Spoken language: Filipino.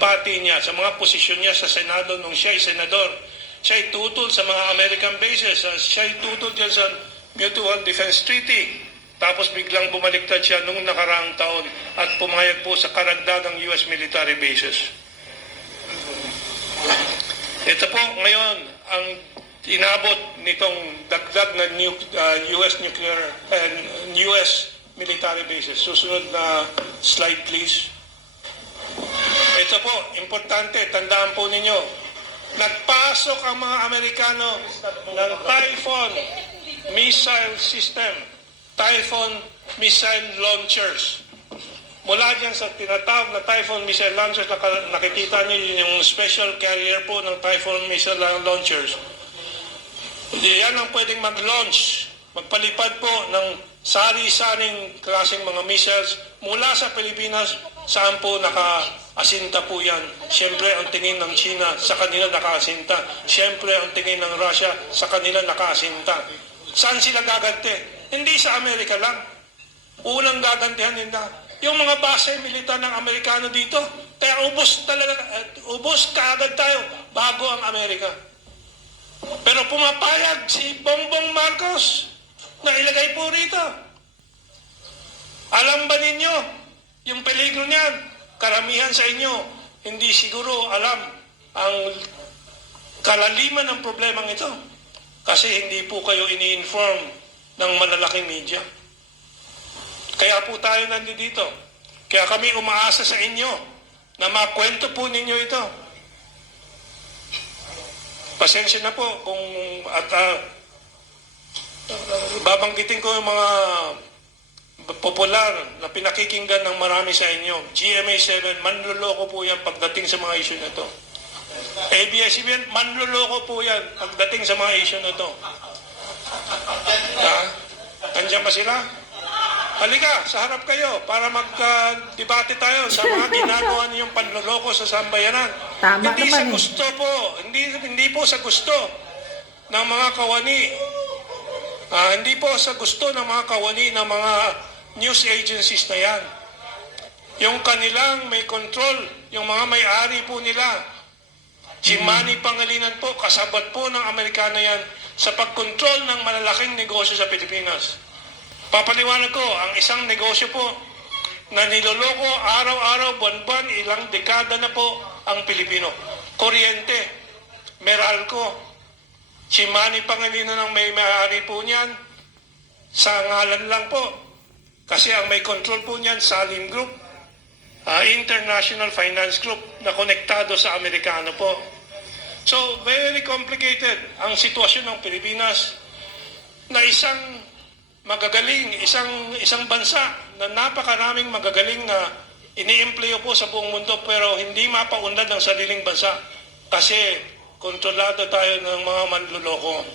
pati niya, sa mga posisyon niya sa Senado nung siya ay senador. Siya ay tutol sa mga American bases. Siya ay tutol dyan sa Mutual Defense Treaty. Tapos biglang bumaliktad siya nung nakaraang taon at pumayag po sa karagdagang US military bases. Ito po ngayon ang inabot nitong dagdag na US nuclear and US military bases. Susunod na slide please. Ito po, importante, tandaan po ninyo, nagpasok ang mga Amerikano ng Typhoon missile system, Typhoon missile launchers. Mula dyan sa tinatawag na Typhoon missile launchers, nakikita nyo yung special carrier po ng Typhoon missile launchers. Yan ang pwedeng mag-launch, magpalipad po ng sari-saring klaseng mga missiles mula sa Pilipinas. Saan po naka-asinta po yan? Siyempre ang tingin ng China sa kanila naka-asinta. Siyempre ang tingin ng Russia sa kanila naka-asinta. Saan sila gaganti? Hindi sa Amerika lang. Unang gagantihan nila yung mga base militar ng Amerikano dito. Kaya ubos kaagad tayo bago ang Amerika. Pero pumapayag si Bongbong Marcos na ilagay po rito. Alam ba ninyo yung peligro niyan? Karamihan sa inyo hindi siguro alam ang kalaliman ng problemang ito kasi hindi po kayo ini-inform ng malalaking media. Kaya po tayo nandito. Kaya kami umaasa sa inyo na makwento po ninyo ito. Pasensya na po kung babanggitin ko yung mga popular na pinakikinggan ng marami sa inyo. GMA7, manloloko po yan pagdating sa mga issue na to. ABS-CBN, manloloko po yan pagdating sa mga issue na to. Ha? Nandiyan ba sila? Halika, sa harap kayo para mag-debate tayo sa mga ginagawa niyong panloloko sa sambayanan. Tama hindi sa naman gusto po, hindi po sa gusto ng mga kawani. Hindi po sa gusto ng mga kawani ng mga news agencies na yan. Yung kanilang may control, yung mga may-ari po nila. Si Manny Pangilinan po, kasabot po ng Amerikano yan sa pagkontrol ng malalaking negosyo sa Pilipinas. Papaliwanag ko, ang isang negosyo po na niloloko araw-araw, buwan-buwan, ilang dekada na po ang Pilipino. Kuryente, Meralco, si Manny Pangilinan ang may-ari po niyan, sa ngalan lang po. Kasi ang may control po niyan, Salim Group, International Finance Group, na konektado sa Amerikano po. So, very complicated ang sitwasyon ng Pilipinas na isang magagaling, isang bansa na napakaraming magagaling na ini-empleo po sa buong mundo pero hindi mapaunlad ng sariling bansa kasi kontrolado tayo ng mga manluloko.